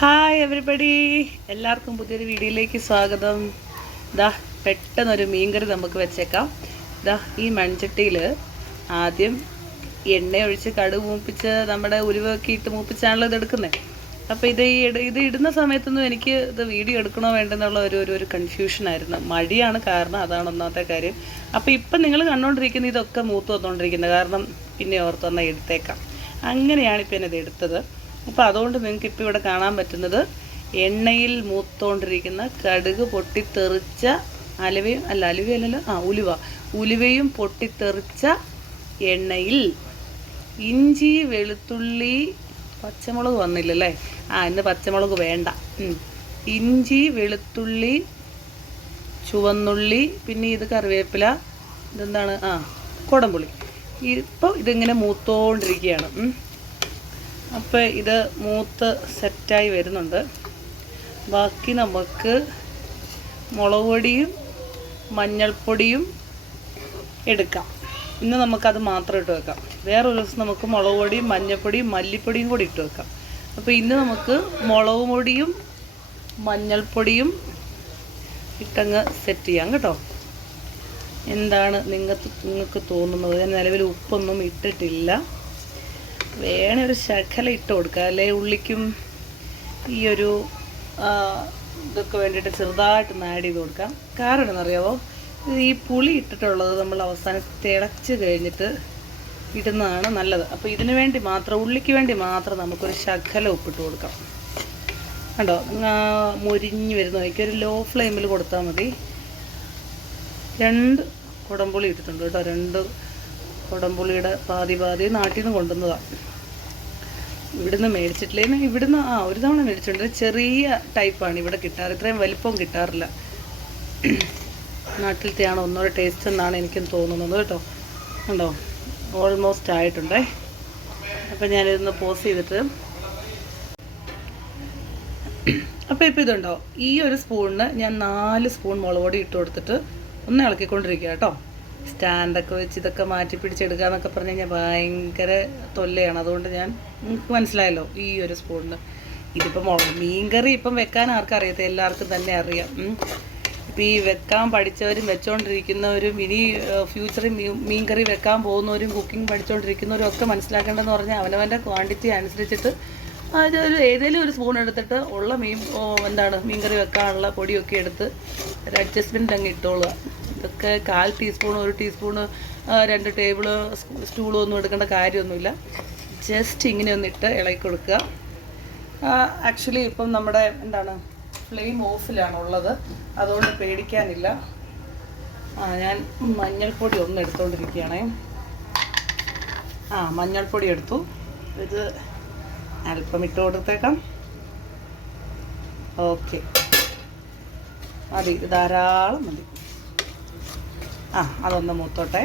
Hi everybody, എല്ലാവർക്കും പുതിയൊരു വീഡിയോയിലേക്ക് സ്വാഗതം. പെട്ടെന്നൊരു മീൻകറി നമുക്ക് വെച്ചേക്കാം. ഈ മൺചട്ടിയിൽ ആദ്യം എണ്ണ ഒഴിച്ച് കടുക് മൂപ്പിച്ച് നമ്മുടെ ഉലുവൊക്കെ ഇട്ട് മൂപ്പിച്ചാണല്ലോ ഇതെടുക്കുന്നത്. അപ്പോൾ ഇത് ഇടുന്ന സമയത്തൊന്നും എനിക്ക് ഇത് വീഡിയോ എടുക്കണോ വേണ്ടെന്നുള്ള ഒരു കൺഫ്യൂഷനായിരുന്നു. മടിയാണ് കാരണം, അതാണ് ഒന്നാമത്തെ കാര്യം. അപ്പോൾ ഇപ്പം നിങ്ങൾ കണ്ടുകൊണ്ടിരിക്കുന്ന ഇതൊക്കെ മൂത്ത് വന്നുകൊണ്ടിരിക്കുന്നത് കാരണം പിന്നെ ഓർത്തൊന്ന് എടുത്തേക്കാം. അങ്ങനെയാണ് ഇപ്പം ഞാനിത് എടുത്തത്. അപ്പോൾ അതുകൊണ്ട് നിങ്ങൾക്ക് ഇപ്പോൾ ഇവിടെ കാണാൻ പറ്റുന്നത് എണ്ണയിൽ മൂത്തുകൊണ്ടിരിക്കുന്ന കടുക് പൊട്ടിത്തെറിച്ച ഉലുവയും പൊട്ടിത്തെറിച്ച എണ്ണയിൽ ഇഞ്ചി, വെളുത്തുള്ളി, പച്ചമുളക് വന്നില്ലല്ലേ? ഇന്ന് പച്ചമുളക് വേണ്ട. ഇഞ്ചി, വെളുത്തുള്ളി, ചുവന്നുള്ളി, പിന്നെ ഇത് കറിവേപ്പില, ഇതെന്താണ്, കുടംപുളി. ഇപ്പോൾ ഇതിങ്ങനെ മൂത്തുകൊണ്ടിരിക്കുകയാണ്. അപ്പോൾ ഇത് മൂത്ത് സെറ്റായി വരുന്നുണ്ട്. ബാക്കി നമുക്ക് മുളക് പൊടിയും മഞ്ഞൾപ്പൊടിയും എടുക്കാം. ഇന്ന് നമുക്കത് മാത്രം ഇട്ട് വെക്കാം. വേറൊരു ദിവസം നമുക്ക് മുളക് പൊടിയും മഞ്ഞൾപ്പൊടിയും മല്ലിപ്പൊടിയും കൂടി ഇട്ട് വെക്കാം. അപ്പോൾ ഇന്ന് നമുക്ക് മുളക് പൊടിയും മഞ്ഞൾപ്പൊടിയും ഇട്ടങ്ങ് സെറ്റ് ചെയ്യാം കേട്ടോ. എന്താണ് നിങ്ങൾക്ക് തോന്നുന്നത്? ഞാൻ നിലവിൽ ഉപ്പൊന്നും ഇട്ടിട്ടില്ല. വേണേ ഒരു ശകല ഇട്ട് കൊടുക്കുക, അല്ലെ ഉള്ളിക്കും ഈ ഒരു ഇതൊക്കെ വേണ്ടിയിട്ട് ചെറുതായിട്ടൊന്ന് ആഡ് ചെയ്ത് കൊടുക്കാം. കാരണം എന്നറിയാമോ, ഈ പുളി ഇട്ടിട്ടുള്ളത് നമ്മൾ അവസാനം തിളച്ച് കഴിഞ്ഞിട്ട് ഇടുന്നതാണ് നല്ലത്. അപ്പോൾ ഇതിന് വേണ്ടി മാത്രം, ഉള്ളിക്ക് വേണ്ടി മാത്രം നമുക്കൊരു ശകല ഉപ്പിട്ട് കൊടുക്കാം. കണ്ടോ, മുരിഞ്ഞ് വരുന്ന വയ്ക്ക് ഒരു ലോ ഫ്ലെയിമിൽ കൊടുത്താൽ മതി. 2 കുടംപുളി ഇട്ടിട്ടുണ്ട് കേട്ടോ. 2 കുടംപുളിയുടെ പാതി നാട്ടിൽ നിന്ന് കൊണ്ടുവന്നതാണ്. ഇവിടുന്ന് മേടിച്ചിട്ടില്ലേന്ന്, ഇവിടുന്ന് ഒരു തവണ മേടിച്ചിട്ടുണ്ട്. ചെറിയ ടൈപ്പാണ് ഇവിടെ കിട്ടാറ്, ഇത്രയും വലിപ്പം കിട്ടാറില്ല. നാട്ടിലത്തെയാണ് ഒന്നുകൂടെ ടേസ്റ്റ് എന്നാണ് എനിക്കും തോന്നുന്നത് കേട്ടോ. ഉണ്ടോ, ഓൾമോസ്റ്റ് ആയിട്ടുണ്ടേ. അപ്പം ഞാനിതൊന്ന് പോസ് ചെയ്തിട്ട്, അപ്പോൾ ഇപ്പോൾ ഇതുണ്ടോ, ഈ ഒരു സ്പൂണിന് ഞാൻ 4 സ്പൂൺ മുളക് പൊടി ഇട്ട് കൊടുത്തിട്ട് ഒന്ന് ഇളക്കിക്കൊണ്ടിരിക്കുക കേട്ടോ. സ്റ്റാൻഡൊക്കെ വെച്ച് ഇതൊക്കെ മാറ്റി പിടിച്ചെടുക്കുക എന്നൊക്കെ പറഞ്ഞു കഴിഞ്ഞാൽ ഭയങ്കര തൊല്ലയാണ്. അതുകൊണ്ട് നിങ്ങൾക്ക് മനസ്സിലായല്ലോ, ഈ ഒരു സ്പൂണിന്. ഇതിപ്പോൾ മീൻകറി ഇപ്പം വെക്കാൻ ആർക്കറിയാത്ത, എല്ലാവർക്കും തന്നെ അറിയാം. ഇപ്പം ഈ വെക്കാൻ പഠിച്ചവരും വെച്ചുകൊണ്ടിരിക്കുന്നവരും ഇനി ഫ്യൂച്ചറിൽ മീൻകറി വെക്കാൻ പോകുന്നവരും കുക്കിംഗ് പഠിച്ചുകൊണ്ടിരിക്കുന്നവരും ഒക്കെ മനസ്സിലാക്കേണ്ടതെന്ന് പറഞ്ഞാൽ അവനവൻ്റെ ക്വാണ്ടിറ്റി അനുസരിച്ചിട്ട് ഏതെങ്കിലും ഒരു സ്പൂൺ എടുത്തിട്ട് ഉള്ള മീൻകറി വെക്കാനുള്ള പൊടിയൊക്കെ എടുത്ത് ഒരു അഡ്ജസ്റ്റ്മെൻറ്റ് അങ്ങ് ഇട്ടോളുക. ഇതൊക്കെ 1/4 ടീസ്പൂൺ, 1 ടീസ്പൂണ്, 2 ടേബിൾ സ്പൂണും ഒന്നും എടുക്കേണ്ട കാര്യമൊന്നുമില്ല. ജസ്റ്റ് ഇങ്ങനെ ഒന്നിട്ട് ഇളക്കി കൊടുക്കുക. ആക്ച്വലി ഇപ്പം നമ്മുടെ ഫ്ലെയിം ഓഫിലാണുള്ളത്, അതുകൊണ്ട് പേടിക്കാനില്ല. ഞാൻ മഞ്ഞൾപ്പൊടി ഒന്ന് എടുത്തുകൊണ്ടിരിക്കുകയാണേ. മഞ്ഞൾപ്പൊടി എടുത്തു. ഇത് അല്പം ഇട്ട് കൊടുത്തേക്കാം. ഓക്കെ, മതി, ഇത് ധാരാളം മതി. അതൊന്ന് മൂത്തോട്ടെ.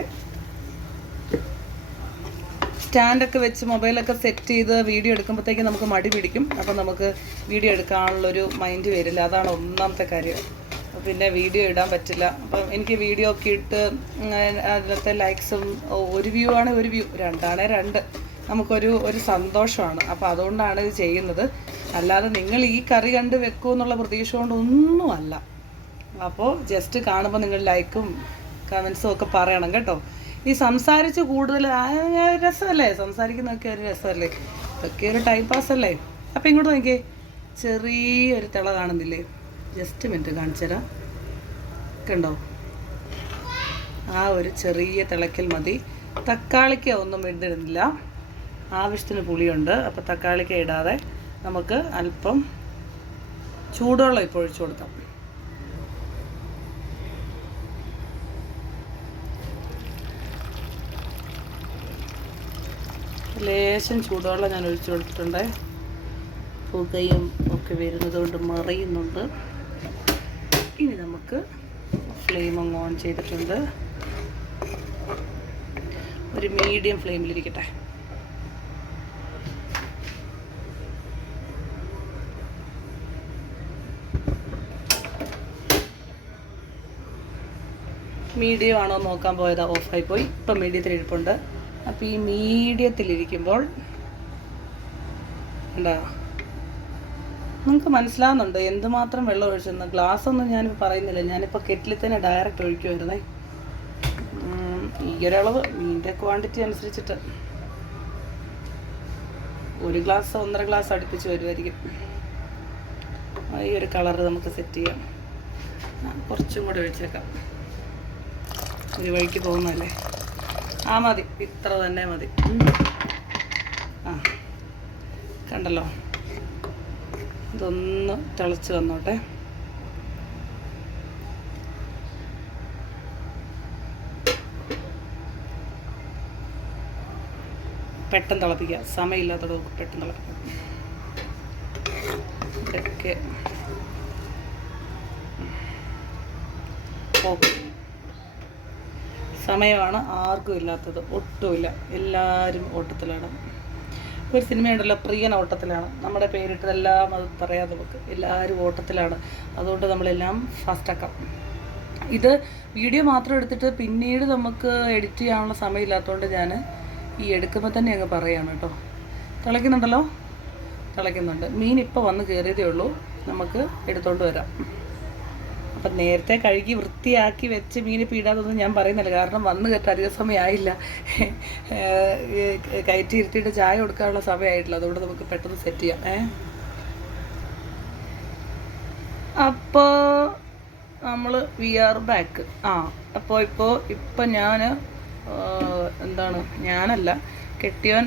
സ്റ്റാൻഡൊക്കെ വെച്ച് മൊബൈലൊക്കെ സെറ്റ് ചെയ്ത് വീഡിയോ എടുക്കുമ്പോഴത്തേക്കും നമുക്ക് മടി പിടിക്കും. അപ്പം നമുക്ക് വീഡിയോ എടുക്കാനുള്ളൊരു മൈൻഡ് വരില്ല. അതാണ് ഒന്നാമത്തെ കാര്യം. പിന്നെ വീഡിയോ ഇടാൻ പറ്റില്ല. അപ്പം എനിക്ക് വീഡിയോ ഒക്കെ ഇട്ട് അതിലത്തെ ലൈക്സും, ഒരു വ്യൂ ആണ് ഒരു വ്യൂ, 2 ആണ് 2, നമുക്കൊരു സന്തോഷമാണ്. അപ്പോൾ അതുകൊണ്ടാണ് ഇത് ചെയ്യുന്നത്. അല്ലാതെ നിങ്ങൾ ഈ കറി കണ്ട് വെക്കുമെന്നുള്ള പ്രതീക്ഷ കൊണ്ടൊന്നുമല്ല. അപ്പോൾ ജസ്റ്റ് കാണുമ്പോൾ നിങ്ങൾ ലൈക്കും കമൻസും ഒക്കെ പറയണം കേട്ടോ. ഈ സംസാരിച്ച് കൂടുതൽ രസമല്ലേ, സംസാരിക്കുന്നതൊക്കെ ഒരു രസമല്ലേ, ഇതൊക്കെ ഒരു ടൈം പാസ്സല്ലേ. അപ്പോൾ ഇങ്ങോട്ട് നോക്കിയേ, ചെറിയൊരു തിള കാണുന്നില്ലേ? ജസ്റ്റ് മിനിറ്റ് കാണിച്ചു തരാം. കണ്ടോ, ഒരു ചെറിയ തിളക്കൽ മതി. തക്കാളിക്ക് ഒന്നും ഇടുന്നില്ല, ആവശ്യത്തിന് പുളിയുണ്ട്. അപ്പോൾ തക്കാളിക്ക് ഇടാതെ നമുക്ക് അല്പം ചൂടുവെള്ളം ഇപ്പോൾ ഒഴിച്ചു കൊടുക്കാം. ലേശം ചൂടുവെള്ളം ഞാൻ ഒഴിച്ചു കൊടുത്തിട്ടുണ്ട്. പുകയും ഒക്കെ വരുന്നത് കൊണ്ട് മറിയുന്നുണ്ട്. ഇനി നമുക്ക് ഫ്ലെയിം അങ്ങ് ഓൺ ചെയ്തിട്ടുണ്ട്. ഒരു മീഡിയം ഫ്ലെയിമിലിരിക്കട്ടെ. മീഡിയം ആണോ നോക്കാൻ പോയതാ, ഓഫായി പോയി. ഇപ്പം മീഡിയത്തിൽ ഇരിപ്പുണ്ട്. അപ്പോൾ ഈ മീഡിയത്തിലിരിക്കുമ്പോൾ എന്താ നിങ്ങൾക്ക് മനസ്സിലാവുന്നുണ്ട് എന്തുമാത്രം വെള്ളം ഒഴിച്ചെന്ന്. ഗ്ലാസ്സൊന്നും ഞാനിപ്പോൾ പറയുന്നില്ല, ഞാനിപ്പോൾ കെറ്റിൽ തന്നെ ഡയറക്റ്റ് ഒഴിക്കുമായിരുന്നേ. ഈ ഒരളവ് മീനിൻ്റെ ക്വാണ്ടിറ്റി അനുസരിച്ചിട്ട് 1 ഗ്ലാസ് 1.5 ഗ്ലാസ് അടുപ്പിച്ച് വരുമായിരിക്കും. ഈ ഒരു കളറ് നമുക്ക് സെറ്റ് ചെയ്യാം. കുറച്ചും കൂടെ ഒഴിച്ചേക്കാം, ഒരു വഴിക്ക് പോകുന്നതല്ലേ. മതി, ഇത്ര തന്നെ മതി. കണ്ടല്ലോ, ഇതൊന്ന് തിളച്ച് വന്നോട്ടെ. പെട്ടെന്ന് തിളപ്പിക്കുക, സമയമില്ലാത്തത് പെട്ടെന്ന് തിളപ്പിക്കുക. ഇതൊക്കെ ഓക്കെ, സമയമാണ് ആർക്കും ഇല്ലാത്തത്, ഒട്ടുമില്ല. എല്ലാവരും ഓട്ടത്തിലാണ്. ഒരു സിനിമയുണ്ടല്ലോ, പ്രിയൻ ഓട്ടത്തിലാണ്, നമ്മുടെ പേരിട്ടതെല്ലാം അത് പറയാം നമുക്ക്. എല്ലാവരും ഓട്ടത്തിലാണ്, അതുകൊണ്ട് നമ്മളെല്ലാം ഫാസ്റ്റാക്കാം. ഇത് വീഡിയോ മാത്രം എടുത്തിട്ട് പിന്നീട് നമുക്ക് എഡിറ്റ് ചെയ്യാനുള്ള സമയമില്ലാത്തതുകൊണ്ട് ഞാൻ ഈ എടുക്കുമ്പോൾ തന്നെ അങ്ങ് പറയുകയാണ് കേട്ടോ. തിളയ്ക്കുന്നുണ്ടല്ലോ, തിളയ്ക്കുന്നുണ്ട്. മീൻ ഇപ്പോൾ വന്ന് കയറിയതേ ഉള്ളൂ, നമുക്ക് എടുത്തോണ്ട് വരാം. അപ്പം നേരത്തെ കഴുകി വൃത്തിയാക്കി വെച്ച് മീനിപ്പോൾ ഇടാതൊന്നും ഞാൻ പറയുന്നില്ല, കാരണം വന്ന് കയറ്റ അധിക സമയമായില്ല. കയറ്റി ഇരുത്തിയിട്ട് ചായ കൊടുക്കാനുള്ള സമയമായിട്ടില്ല, അതുകൊണ്ട് നമുക്ക് പെട്ടെന്ന് സെറ്റ് ചെയ്യാം. അപ്പോൾ നമ്മൾ വി ആർ ബാക്ക്. അപ്പോൾ ഇപ്പം ഞാൻ ഞാനല്ല, കെട്ടിയവൻ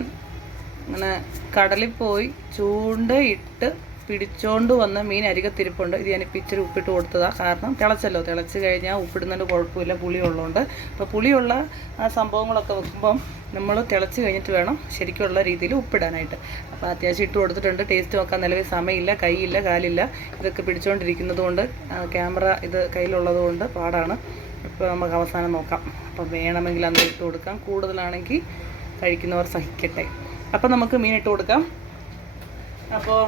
ഇങ്ങനെ കടലിൽ പോയി ചൂണ്ടയിട്ട് പിടിച്ചോണ്ട് വന്ന മീൻ അരികത്തിരിപ്പുണ്ട്. ഇത് ഞാനിപ്പോൾ ഇച്ചിരി ഉപ്പിട്ട് കൊടുത്തതാണ്, കാരണം തിളച്ചല്ലോ, തിളച്ച് കഴിഞ്ഞാൽ ഉപ്പിടുന്നതിൻ്റെ കുഴപ്പമില്ല, പുളിയുള്ളതുകൊണ്ട്. അപ്പോൾ പുളിയുള്ള ആ സംഭവങ്ങളൊക്കെ വെക്കുമ്പം നമ്മൾ തിളച്ച് കഴിഞ്ഞിട്ട് വേണം ശരിക്കുള്ള രീതിയിൽ ഉപ്പിടാനായിട്ട്. അപ്പോൾ അത്യാവശ്യം ഇട്ട് കൊടുത്തിട്ടുണ്ട്. ടേസ്റ്റ് നോക്കാൻ നിലവിൽ സമയമില്ല, കൈയില്ല, കാലില്ല, ഇതൊക്കെ പിടിച്ചുകൊണ്ടിരിക്കുന്നത് കൊണ്ട്, ക്യാമറ ഇത് കയ്യിലുള്ളത് കൊണ്ട് പാടാണ്. ഇപ്പോൾ നമുക്ക് അവസാനം നോക്കാം. അപ്പോൾ വേണമെങ്കിൽ അന്ന് ഇട്ട് കൊടുക്കാം, കൂടുതലാണെങ്കിൽ കഴിക്കുന്നവർ സഹിക്കട്ടെ. അപ്പോൾ നമുക്ക് മീൻ ഇട്ട് കൊടുക്കാം. അപ്പോൾ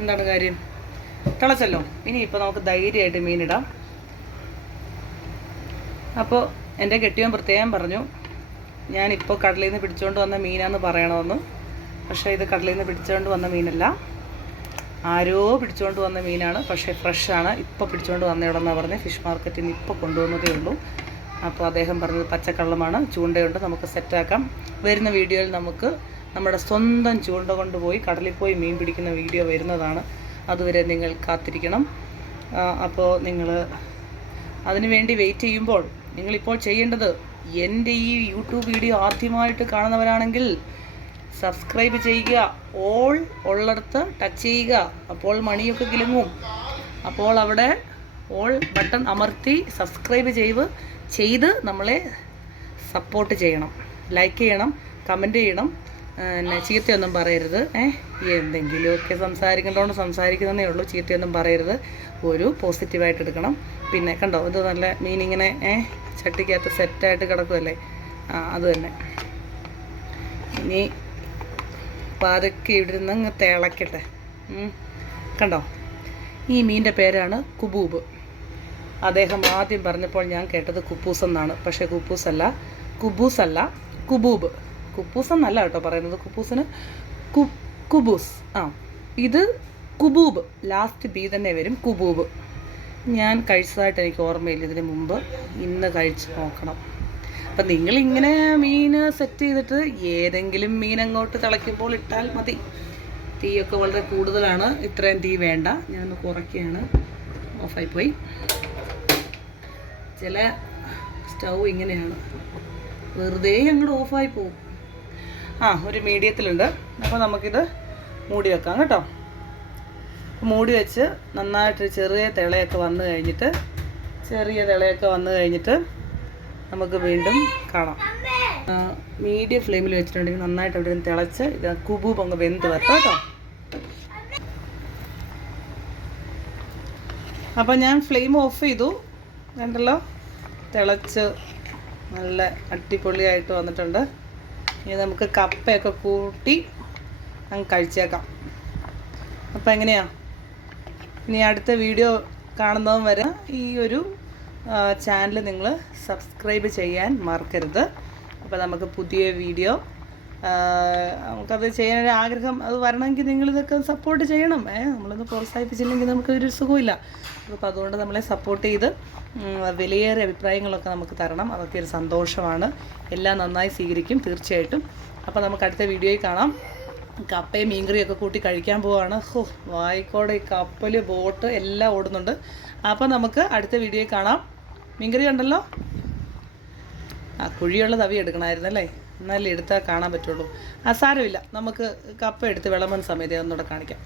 എന്താണ് കാര്യം, തിളച്ചല്ലോ. ഇനിയിപ്പോൾ നമുക്ക് ധൈര്യമായിട്ട് മീനിടാം. അപ്പോൾ എൻ്റെ കെട്ടിയവൻ പ്രത്യേകം പറഞ്ഞു, ഞാനിപ്പോൾ കടലിൽ നിന്ന് പിടിച്ചുകൊണ്ട് വന്ന മീനാന്ന് പറയണമെന്ന്. പക്ഷേ ഇത് കടലിൽ നിന്ന് പിടിച്ചുകൊണ്ട് വന്ന മീനല്ല, ആരോ പിടിച്ചുകൊണ്ട് വന്ന മീനാണ്. പക്ഷേ ഫ്രഷാണ്, ഇപ്പോൾ പിടിച്ചുകൊണ്ട് വന്നവിടെന്നാണ് പറഞ്ഞത്. ഫിഷ് മാർക്കറ്റിൽ നിന്ന് ഇപ്പോൾ കൊണ്ടുവന്നതേ ഉള്ളൂ. അപ്പോൾ അദ്ദേഹം പറഞ്ഞത് പച്ചക്കള്ളമാണ്, ചൂണ്ടയുണ്ട്, നമുക്ക് സെറ്റാക്കാം. വരുന്ന വീഡിയോയിൽ നമുക്ക് നമ്മുടെ സ്വന്തം ചൂണ്ട കൊണ്ടുപോയി കടലിൽ പോയി മീൻ പിടിക്കുന്ന വീഡിയോ വരുന്നതാണ്. അതുവരെ നിങ്ങൾ കാത്തിരിക്കണം. അപ്പോൾ നിങ്ങൾ അതിനു വേണ്ടി വെയിറ്റ് ചെയ്യുമ്പോൾ നിങ്ങളിപ്പോൾ ചെയ്യേണ്ടത്, എൻ്റെ ഈ യൂട്യൂബ് വീഡിയോ ആദ്യമായിട്ട് കാണുന്നവരാണെങ്കിൽ സബ്സ്ക്രൈബ് ചെയ്യുക, ഓൾ ഉള്ളിടത്ത് ടച്ച് ചെയ്യുക. അപ്പോൾ മണിയൊക്കെ കിലുങ്ങും. അപ്പോൾ അവിടെ ഓൾ ബട്ടൺ അമർത്തി സബ്സ്ക്രൈബ് ചെയ്ത് നമ്മളെ സപ്പോർട്ട് ചെയ്യണം, ലൈക്ക് ചെയ്യണം, കമൻറ്റ് ചെയ്യണം. ചീത്തയൊന്നും പറയരുത്. എന്തെങ്കിലുമൊക്കെ സംസാരിക്കേണ്ടതുകൊണ്ട് സംസാരിക്കുന്നതേ ഉള്ളൂ, ചീത്തയൊന്നും പറയരുത്. ഒരു പോസിറ്റീവായിട്ട് എടുക്കണം. പിന്നെ കണ്ടോ, ഇത് നല്ല മീനിങ്ങനെ ചട്ടിക്കകത്ത് സെറ്റായിട്ട് കിടക്കുമല്ലേ, അത് തന്നെ. ഇനി പതുക്കെ ഇവിടുന്ന് അങ്ങ് തിളക്കട്ടെ. കണ്ടോ, ഈ മീനിൻ്റെ പേരാണ് കുബൂബ്. അദ്ദേഹം ആദ്യം പറഞ്ഞപ്പോൾ ഞാൻ കേട്ടത് കുപ്പൂസ് എന്നാണ്. പക്ഷേ കുപ്പൂസല്ല, കുബൂബ്. കുപ്പൂസ് എന്നല്ല കേട്ടോ പറയുന്നത്, കുപ്പൂസിന് കുബൂസ്. ഇത് കുബൂബ്, ലാസ്റ്റ് ബി തന്നെ വരും, കുബൂബ്. ഞാൻ കഴിച്ചതായിട്ട് എനിക്ക് ഓർമ്മയില്ല ഇതിന് മുമ്പ്, ഇന്ന് കഴിച്ച് നോക്കണം. അപ്പം നിങ്ങളിങ്ങനെ മീൻ സെറ്റ് ചെയ്തിട്ട് ഏതെങ്കിലും മീൻ അങ്ങോട്ട് തിളയ്ക്കുമ്പോൾ ഇട്ടാൽ മതി. തീയൊക്കെ വളരെ കൂടുതലാണ്, ഇത്രയും തീ വേണ്ട. ഞാനൊന്ന് കുറയ്ക്കുകയാണ്, ഓഫായിപ്പോയി. ചില സ്റ്റൗ ഇങ്ങനെയാണ്, വെറുതെ അങ്ങോട്ട് ഓഫായി പോവും. ഒരു മീഡിയത്തിലുണ്ട്. അപ്പോൾ നമുക്കിത് മൂടി വെക്കാം കേട്ടോ. മൂടി വെച്ച് നന്നായിട്ട് ചെറിയ തിളയൊക്കെ വന്നു കഴിഞ്ഞിട്ട് നമുക്ക് വീണ്ടും കാണാം. മീഡിയം ഫ്ലെയിമിൽ വെച്ചിട്ടുണ്ടെങ്കിൽ നന്നായിട്ട് അവിടെ നിന്ന് തിളച്ച് ഇത് കുബൂബ് അങ്ങ് വെന്ത് വരട്ടെ കേട്ടോ. അപ്പോൾ ഞാൻ ഫ്ലെയിം ഓഫ് ചെയ്തു, കണ്ടല്ലോ, തിളച്ച് നല്ല അടിപൊളിയായിട്ട് വന്നിട്ടുണ്ട്. ഇനി നമുക്ക് കപ്പയൊക്കെ കൂട്ടി അങ്ങ് കഴിച്ചേക്കാം. അപ്പോൾ എങ്ങനെയാണ്, ഇനി അടുത്ത വീഡിയോ കാണുന്നതും വരെ ഈ ഒരു ചാനൽ നിങ്ങൾ സബ്സ്ക്രൈബ് ചെയ്യാൻ മറക്കരുത്. അപ്പോൾ നമുക്ക് പുതിയ വീഡിയോ നമുക്കത് ചെയ്യാനൊരു ആഗ്രഹം അത് വരണമെങ്കിൽ നിങ്ങളിതൊക്കെ സപ്പോർട്ട് ചെയ്യണം. നമ്മളൊന്ന് പ്രോത്സാഹിപ്പിച്ചില്ലെങ്കിൽ നമുക്കൊരു സുഖമില്ല. അപ്പോൾ അതുകൊണ്ട് നമ്മളെ സപ്പോർട്ട് ചെയ്ത് വിലയേറിയ അഭിപ്രായങ്ങളൊക്കെ നമുക്ക് തരണം. അതൊക്കെ ഒരു സന്തോഷമാണ്. എല്ലാം നന്നായി സ്വീകരിക്കും തീർച്ചയായിട്ടും. അപ്പോൾ നമുക്ക് അടുത്ത വീഡിയോയിൽ കാണാം. കപ്പയും മീൻകറിയൊക്കെ കൂട്ടി കഴിക്കാൻ പോവുകയാണ്. വായിക്കോടെ ഈ കപ്പൽ ബോട്ട് എല്ലാം ഓടുന്നുണ്ട്. അപ്പോൾ നമുക്ക് അടുത്ത വീഡിയോയിൽ കാണാം. മീൻകറി ഉണ്ടല്ലോ. കുഴിയുള്ള തവി എടുക്കണമായിരുന്നല്ലേ, എന്നാലേ എടുത്താൽ കാണാൻ പറ്റുള്ളൂ. സാരമില്ല, നമുക്ക് കപ്പ എടുത്ത് വിളമ്പുന്ന സമയത്ത് ഒന്നുകൂടെ കാണിക്കാം.